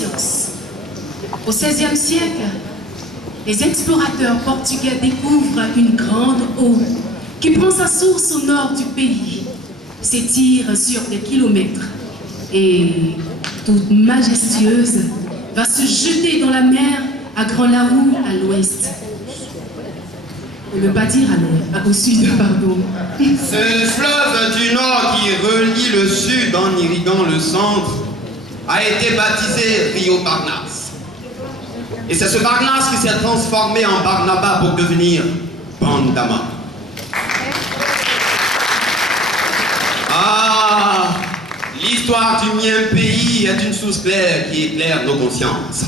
sciences. Au XVIe siècle, les explorateurs portugais découvrent une grande eau qui prend sa source au nord du pays, s'étire sur des kilomètres et, toute majestueuse, va se jeter dans la mer à Grand-Larou à l'ouest. Pour ne pas dire au sud, pardon. Ce fleuve du nord qui relie le sud en irriguant le centre a été baptisé Rio Barnas. Et c'est ce Barnas qui s'est transformé en Barnaba pour devenir Bandama. Ah, l'histoire du mien pays est une source claire qui éclaire nos consciences.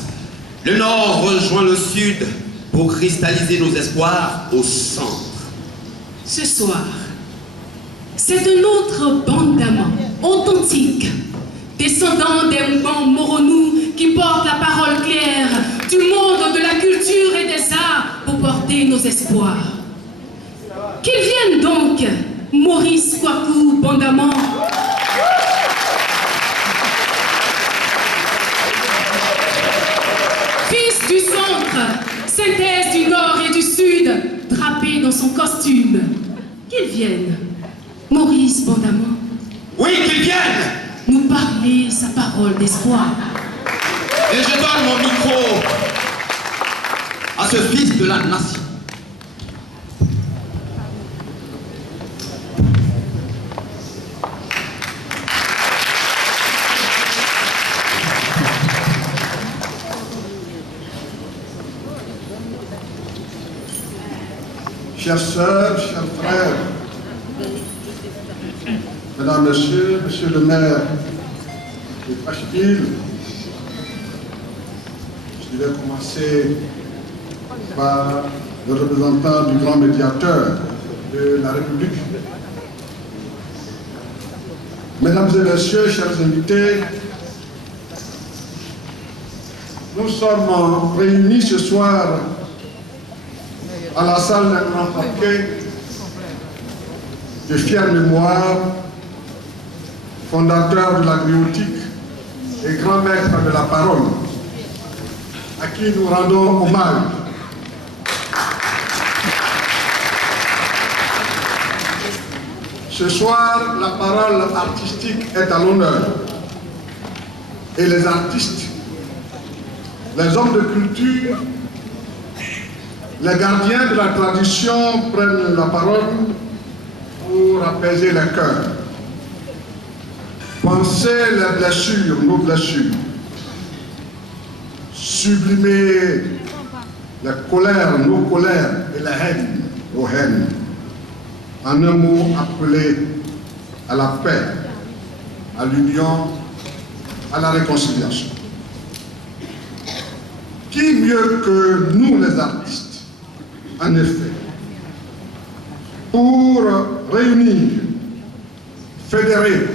Le nord rejoint le sud pour cristalliser nos espoirs au centre. Ce soir, c'est un autre Bandama authentique, descendant des bancs Moronou qui porte la parole claire du monde de la culture et des arts pour porter nos espoirs. Qu'ils viennent donc, Maurice Kwaku Bandama. Fils du centre, synthèse du nord et du sud, drapé dans son costume. Qu'ils viennent, Maurice Bandama. Oui, qu'ils viennent! Nous parler sa parole d'espoir. Et je donne mon micro à ce fils de la nation. Chères sœurs, chers frères, mesdames, messieurs, monsieur le maire de Pacheville, je vais commencer par le représentant du grand médiateur de la République. Mesdames et messieurs, chers invités, nous sommes réunis ce soir à la salle d'un grand parquet de fière mémoire, fondateur de l'agriautique et grand maître de la parole, à qui nous rendons hommage. Ce soir, la parole artistique est à l'honneur. Et les artistes, les hommes de culture, les gardiens de la tradition prennent la parole pour apaiser les cœurs. Pensez les blessures, nos blessures. Sublimer la colère, nos colères et la haine, nos haines. En un mot, appeler à la paix, à l'union, à la réconciliation. Qui mieux que nous les artistes, en effet, pour réunir, fédérer,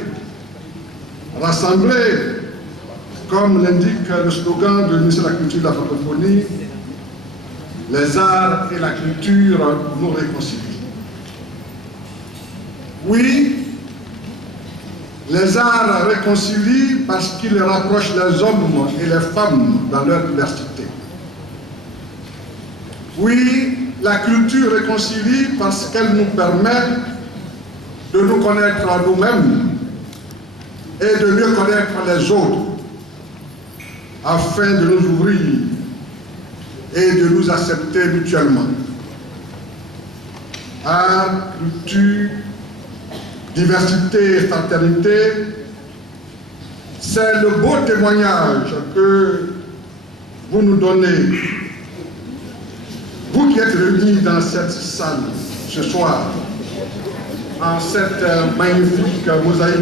rassembler, comme l'indique le slogan du ministère de la Culture et de la Francophonie, les arts et la culture nous réconcilient. Oui, les arts réconcilient parce qu'ils rapprochent les hommes et les femmes dans leur diversité. Oui, la culture réconcilie parce qu'elle nous permet de nous connaître à nous-mêmes et de mieux connaître les autres, afin de nous ouvrir et de nous accepter mutuellement. Art, culture, diversité et fraternité, c'est le beau témoignage que vous nous donnez, vous qui êtes réunis dans cette salle ce soir, en cette magnifique mosaïque.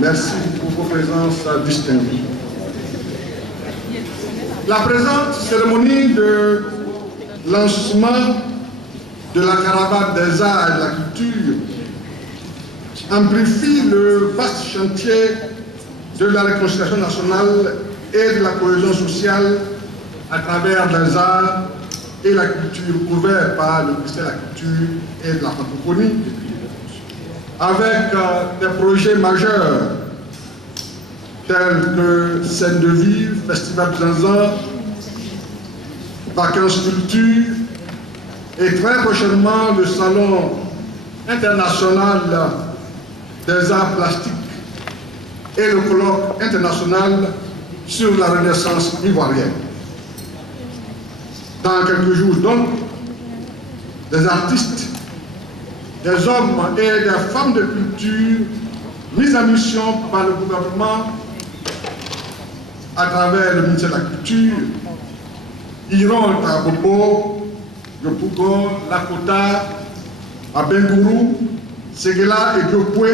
Merci pour vos présences distinguées. La présente cérémonie de lancement de la caravane des arts et de la culture amplifie le vaste chantier de la réconciliation nationale et de la cohésion sociale à travers les arts et la culture ouvert par le ministère de la Culture et de la Francophonie, avec des projets majeurs tels que Scène de Vie, Festival Zanzan, Vacances Culture, et très prochainement le Salon international des arts plastiques et le colloque international sur la Renaissance ivoirienne. Dans quelques jours donc, des artistes, des hommes et des femmes de culture mis en mission par le gouvernement à travers le ministère de la Culture iront à Bobo, Yopougon, Lakota, à Bengourou, Séguéla et Diopoué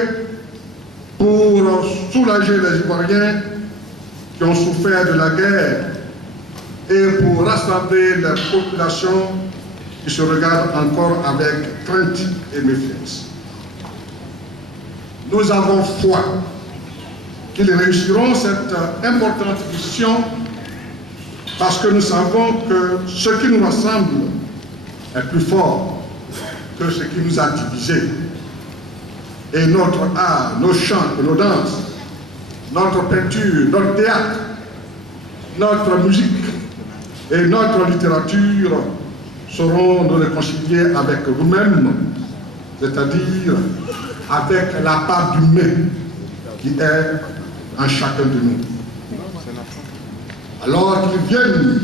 pour soulager les Ivoiriens qui ont souffert de la guerre et pour rassembler les populations qui se regardent encore avec crainte et méfiance. Nous avons foi qu'ils réussiront cette importante mission parce que nous savons que ce qui nous rassemble est plus fort que ce qui nous a divisés. Et notre art, nos chants et nos danses, notre peinture, notre théâtre, notre musique et notre littérature sauront nous réconcilier avec vous-même, c'est-à-dire avec la part d'humain qui est en chacun de nous. Alors qu'ils viennent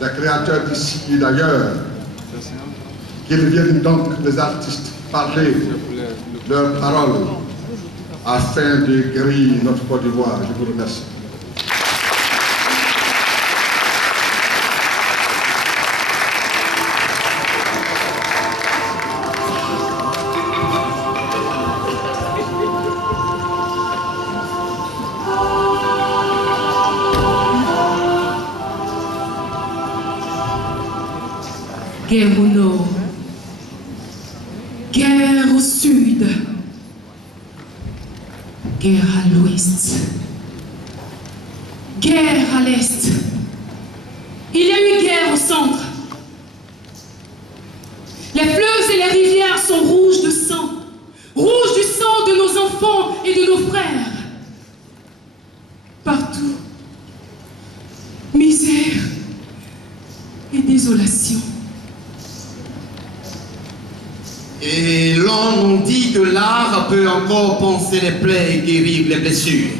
des créateurs d'ici et d'ailleurs, qu'ils viennent donc les artistes parler leurs paroles afin de guérir notre Côte d'Ivoire. Je vous remercie. Guerre au nord, guerre au sud, guerre à l'ouest, guerre à l'est. Il y a eu guerre au centre. Les fleuves et les rivières sont rouges de sang, rouges du sang de nos enfants et de nos frères. Partout, misère et désolation. Et l'on nous dit que l'art peut encore panser les plaies et guérir les blessures.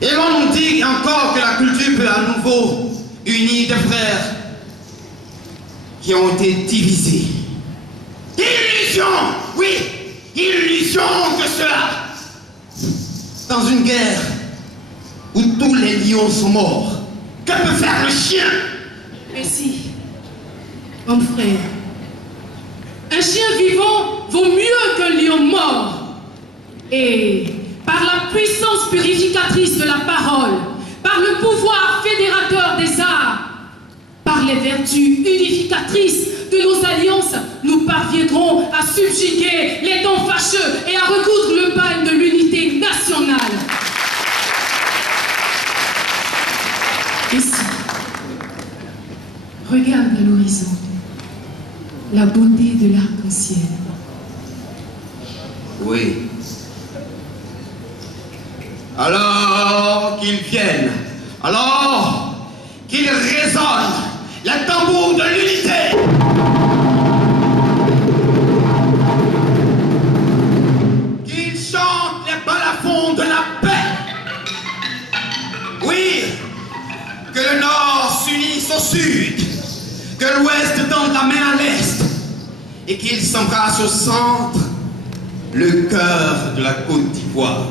Et l'on nous dit encore que la culture peut à nouveau unir des frères qui ont été divisés. Illusion, oui, illusion que cela. Dans une guerre où tous les lions sont morts, que peut faire le chien? Mais si, mon frère, un chien vivant vaut mieux qu'un lion mort. Et par la puissance purificatrice de la parole, par le pouvoir fédérateur des arts, par les vertus unificatrices de nos alliances, nous parviendrons à subjuguer les dents fâcheux et à recoudre le bail de l'unité nationale. Ici, regarde à l'horizon la beauté de l'arc-en-ciel. Oui. Alors qu'ils viennent, alors qu'ils résonnent, le tambour de l'unité. Qu'ils chantent les balafons de la paix. Oui, que le nord s'unisse au sud, que l'ouest tende la main à l'est, et qu'ils s'embrassent au centre, le cœur de la Côte d'Ivoire.